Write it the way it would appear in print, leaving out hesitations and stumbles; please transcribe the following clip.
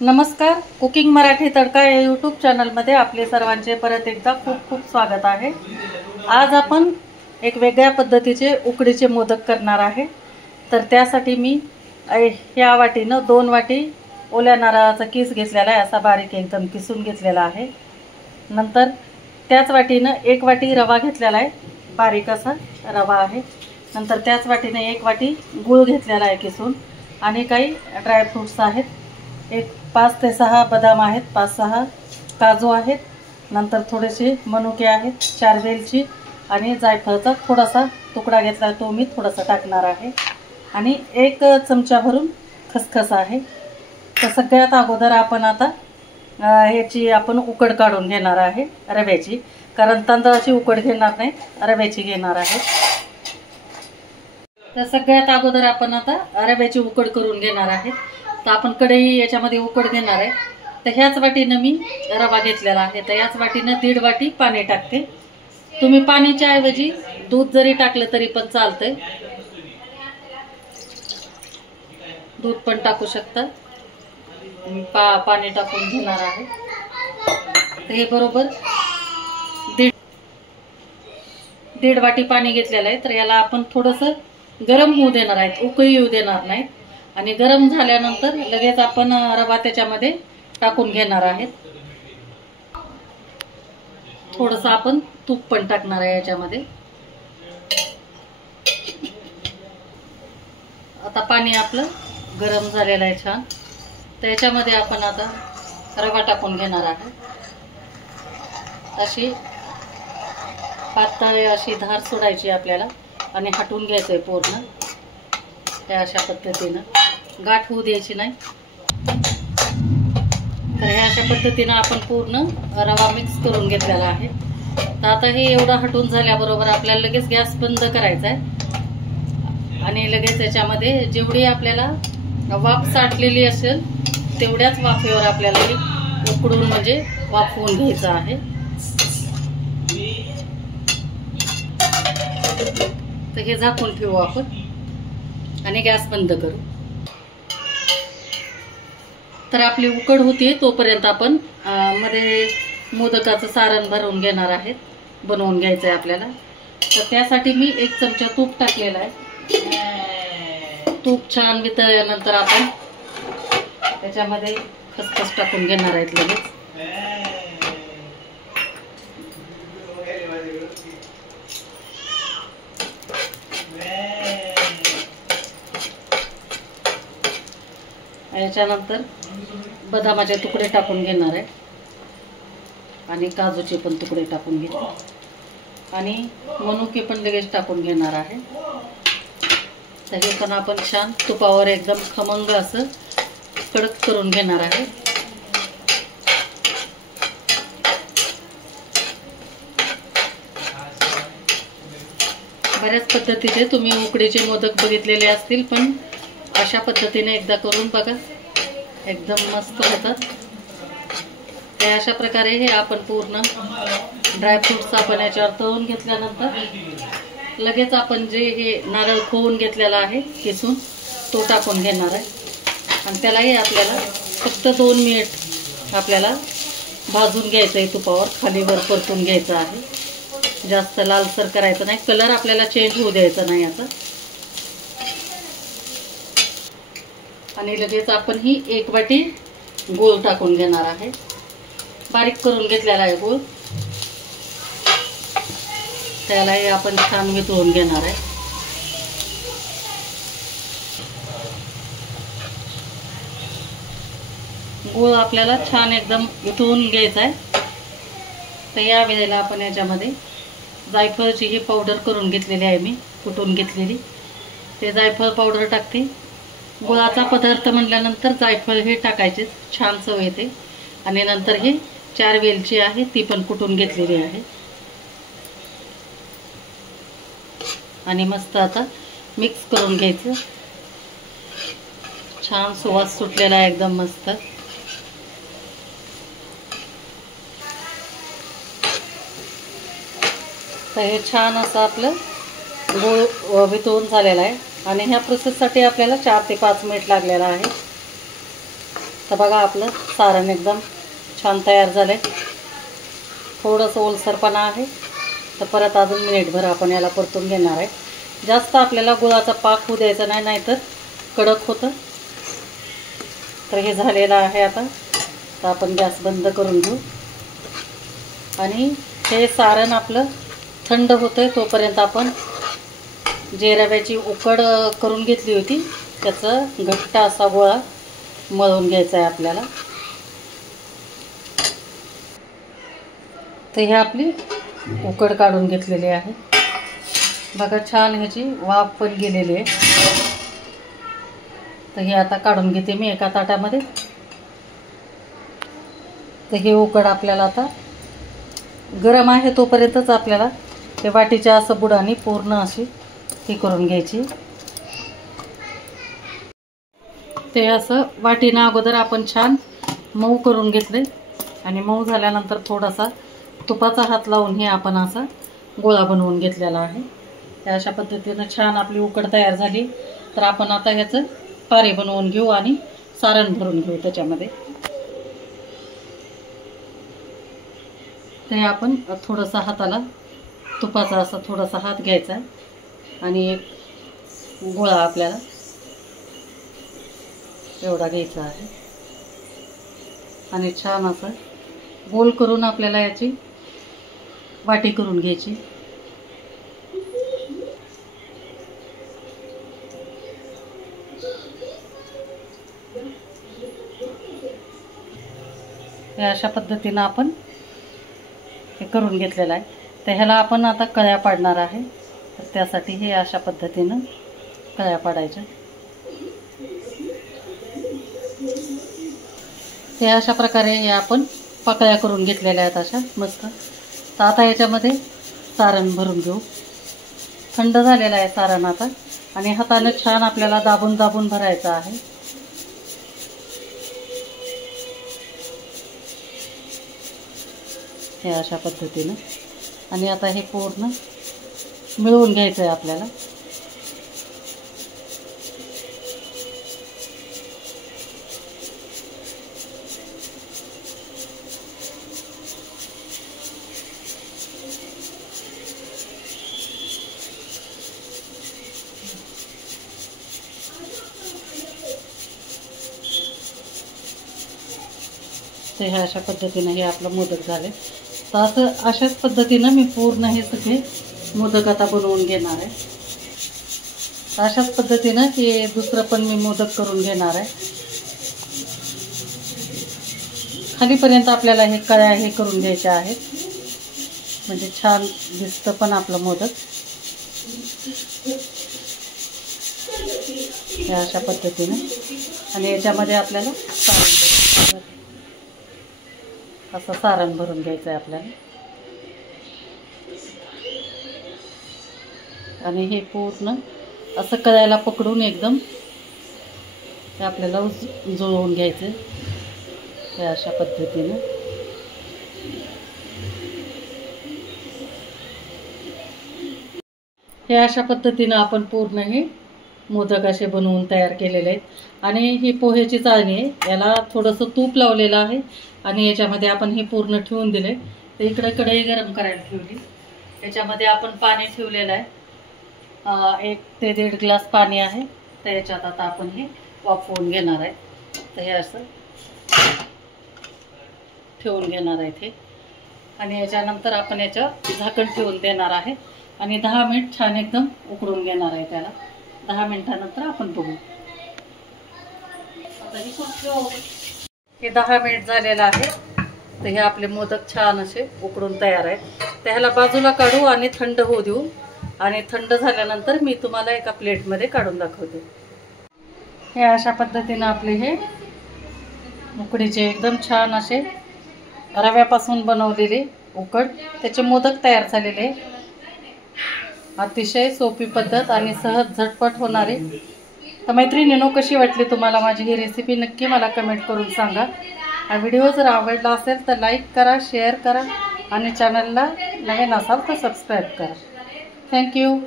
नमस्कार, कुकिंग मराठी तडका या यूट्यूब चॅनलमध्ये आपले सर्वांचे परत एकदा खूप खूप स्वागत आहे। आज आपण एक वेगळ्या पद्धतीचे उकडीचे मोदक करणार आहे। तर त्यासाठी मी या वाटीनं 2 वाटी ओल्या नारळाचा किस घेतलेला आहे, असा बारीक एकदम किसून घेतलेला आहे। नंतर त्याच वाटीनं 1 वाटी रवा घेतलेला आहे, बारीक असा रवा आहे। नंतर त्याच वाटीनं 1 वाटी गूळ घेतलेला आहे किसून, आणि काही ड्राय फ्रूट्स आहेत, एक 5 ते 6 बदाम आहेत, 5-6 काजू आहेत, नंतर थोडेसे मनुके आहेत, 4 वेलची आणि जायफळचा थोडासा तुकडा घेतला, तो मी थोडासा टाकणार आहे, आणि 1 चमचा भरून खसखस आहे। तर सगळ्यात अगोदर आपण आता ह्याची आपण उकड काढून घेणार आहे रव्याची, कारण तांदळाची उकड घेणार नाही, रव्याची घेणार आहे। तर सगळ्यात अगोदर आपण आता रव्याची उकड करून घेणार आहे। तर आपण कढई याच्यामध्ये उकड घेणार आहे। तर ह्याच वाटीनं मी रवा घेतलेला आहे, तर याच वाटीनं 1.5 वाटी पाणी टाकते। तुम्ही पाण्याच्या ऐवजी दूध जरी टाकलं तरी पण चालतंय, दूध पण टाकू शकता। मी पाणी टाकून घेणार आहे। तर हे बरोबर 1.5 वाटी पाणी घेतलेलं आहे। तर याला आपण थोडंसं गरम होऊ देणार आहे, उकळी येऊ देणार नाही, आणि गरम झाल्यानंतर लगेच आपण रवा त्याच्यामध्ये टाकून घेणार आहे। थोडंसं आपण तूप पण टाकणार आहे याच्यामध्ये। आता पाणी आपलं गरम झालेलं आहे छान, तर याच्यामध्ये आपण आता रवा टाकून घेणार आहे। अशी पातळ अशी धार सोडायची आपल्याला, आणि हटवून घ्यायचंय पूर्ण, त्या अशा पद्धतीनं गाठ होऊ द्यायची नाही। तर ह्या अशा पद्धतीनं आपण पूर्ण रवा मिक्स करून घेतलेला आहे। तर आता हे एवढं हटून झाल्याबरोबर आपल्याला लगेच गॅस बंद करायचा आहे, आणि लगेच याच्यामध्ये जेवढी आपल्याला वाफ साठलेली असेल तेवढ्याच वाफेवर आपल्याला हे उकडून म्हणजे वाफवून घ्यायचं आहे। तर हे झाकून ठेवू आपण आणि गॅस बंद करू। तर आपली उकड होती तोपर्यंत आपण मध्ये मोदकाचं सारण भरून घेणार आहे, बनवून घ्यायचं आहे आपल्याला। तर त्यासाठी मी 1 चमचा तूप टाकलेला आहे। तूप छान वितळल्यानंतर आपण त्याच्यामध्ये खसखस टाकून घेणार आहेत लगेच। याच्यानंतर बदामाचे तुकडे टाकून घेणार आहे, आणि काजूचे पण तुकडे टाकून घेते, आणि मनुके पण लगेच टाकून घेणार आहे। तर हे पण आपण छान तुपावर एकदम खमंग असं कडक करून घेणार आहे। बऱ्याच पद्धतीचे तुम्ही उकडीचे मोदक बघितलेले असतील, पण अशा पद्धतीने एकदा करून बघा, एकदम मस्त होतात। त्या अशा प्रकारे हे आपण पूर्ण ड्रायफ्रूट्स आपण याच्यावर तळून घेतल्यानंतर लगेच आपण जे हे नारळ खोवून घेतलेला आहे किसून, तो टाकून घेणार आहे, आणि त्यालाही आपल्याला फक्त 2 मिनिट आपल्याला भाजून घ्यायचं आहे, तुपावर खालीवर परतून घ्यायचं आहे। जास्त लालसर करायचं नाही, कलर आपल्याला चेंज होऊ द्यायचा नाही याचा। आणि लगेच आपण ही 1 वाटी गूळ टाकून घेणार आहे, बारीक करून घेतलेला आहे गूळ। त्यालाही आपण छान वितळून घेणार आहे। गूळ आपल्याला छान एकदम वितळून घ्यायचा आहे। तर या वेळेला आपण याच्यामध्ये जायफळची ही पावडर करून घेतलेली आहे, मी कुटून घेतलेली, ते जायफळ पावडर टाकते। गुळाचा पदार्थ म्हटल्यानंतर जायफळ हे टाकायचे, छान चव येते। आणि नंतर हे 4 वेलची आहे, ती पण कुटून घेतलेली आहे, आणि मस्त आता मिक्स करून घ्यायचं। छान सुवास सुटलेला आहे एकदम मस्त। तर हे छान असं आपलं गूळ वितळून झालेला आहे, आणि ह्या प्रोसेससाठी आपल्याला 4 ते 5 मिनिट लागलेला आहे। तर बघा आपलं सारण एकदम छान तयार झालं आहे. थोडंसं ओलसरपणा आहे, तर परत अजून मिनिटभर आपण याला परतून घेणार आहे. जास्त आपल्याला गुळाचा पाक होऊ द्यायचा नाही, नाहीतर कडक होतं. तर हे झालेलं आहे आता. तर आपण गॅस बंद करून घेऊ आणि हे सारण आपलं थंड होतं आहे तोपर्यंत आपण जे रव्याची उकड करून घेतली होती त्याचा घट्ट असा गोळा मळून घ्यायचा आहे आपल्याला. तर हे आपली उकड काढून घेतलेली आहे. बघा छान ह्याची वाफ पण गेलेली आहे. तर हे आता काढून घेते मी एका ताटामध्ये. तर हे उकड आपल्याला आता गरम आहे तोपर्यंतच आपल्याला ते वाटीच्या असं बुडाने पूर्ण अशी ती करून घ्यायची. ते असं वाटीनं अगोदर आपण छान मऊ करून घेतले आणि मऊ झाल्यानंतर थोडासा तुपाचा हात लावून हे आपण असा गोळा बनवून घेतलेला आहे. त्या अशा पद्धतीनं छान आपली उकड तयार झाली. तर आपण आता ह्याचं पारे बनवून घेऊ आणि सारण भरून घेऊ त्याच्यामध्ये. ते आपण थोडंसं हाताला तुपाचा असा थोडासा हात घ्यायचा आणि एक गोळा आपल्याला एवढा घ्यायचा आहे आणि छान असं गोल करून आपल्याला याची वाटी करून घ्यायची. या अशा पद्धतीनं आपण हे करून घेतलेलं आहे. तर ह्याला आपण आता कळ्या पाडणार आहे. तर त्यासाठी हे अशा पद्धतीनं कळ्या पाडायच्या. ते अशा प्रकारे हे आपण पाकळ्या करून घेतलेल्या आहेत अशा मस्त. तर आता याच्यामध्ये सारण भरून घेऊ. थंड झालेलं आहे सारण आता आणि हाताने छान आपल्याला दाबून दाबून भरायचं आहे. हे अशा पद्धतीनं आणि आता हे पूर्ण मिळवून घ्यायचं आहे आपल्याला. तर ह्या अशा पद्धतीनं हे आपलं मोदक झाले. तर अशाच पद्धतीनं मी पूर्ण हे सगळे मोदक आता बनवून घेणार आहे. अशाच पद्धतीनं हे दुसरं पण मी मोदक करून घेणार आहे. खालीपर्यंत आपल्याला हे कळ्या हे करून घ्यायच्या आहेत म्हणजे छान दिसतं पण आपलं मोदक. हे अशा पद्धतीनं आणि याच्यामध्ये आपल्याला सारण असं सारण भरून घ्यायचं आहे आपल्याला. आणि हे पूर्ण असं कळायला पकडून एकदम ते आपल्याला जुळवून घ्यायचं हे अशा पद्धतीनं. हे अशा पद्धतीनं आपण पूर्ण हे मोदक असे बनवून तयार केलेले आहेत. आणि ही पोह्याची चाळणी आहे, याला थोडंसं तूप लावलेलं आहे आणि याच्यामध्ये आपण हे पूर्ण ठेवून दिले. तर इकडे कढई गरम करायला ठेवली. याच्यामध्ये आपण पाणी ठेवलेलं आहे. 1 ते 1.5 ग्लास पाणी आहे. तर याच्यात आता आपण हे वाफवून घेणार आहे. तर हे असं ठेवून घेणार आहे ते आणि याच्यानंतर आपण याच्यावर झाकण ठेवून देणार आहे आणि 10 मिनिट छान एकदम उकडून घेणार आहे त्याला. 10 मिनिटानंतर आपण बघू. हे 10 मिनिट झालेलं आहे. तर हे आपले मोदक छान असे उकडून तयार आहेत. तर ह्याला बाजूला काढू आणि थंड होऊ देऊ आणि थंड झाल्यानंतर मी तुम्हाला एका प्लेटमध्ये काढून दाखवते. हे अशा पद्धतीनं आपले हे उकडीचे एकदम छान असे रव्यापासून बनवलेले उकड त्याचे मोदक तयार झालेले. अतिशय सोपी पद्धत आणि सहज झटपट होणारी. तर मैत्रिणींनो, कशी वाटली तुम्हाला माझी ही रेसिपी नक्की मला कमेंट करून सांगा. हा व्हिडिओ जर आवडला असेल तर लाईक करा, शेअर करा आणि चॅनलला नवीन असाल तर सबस्क्राईब करा. थँक्यू.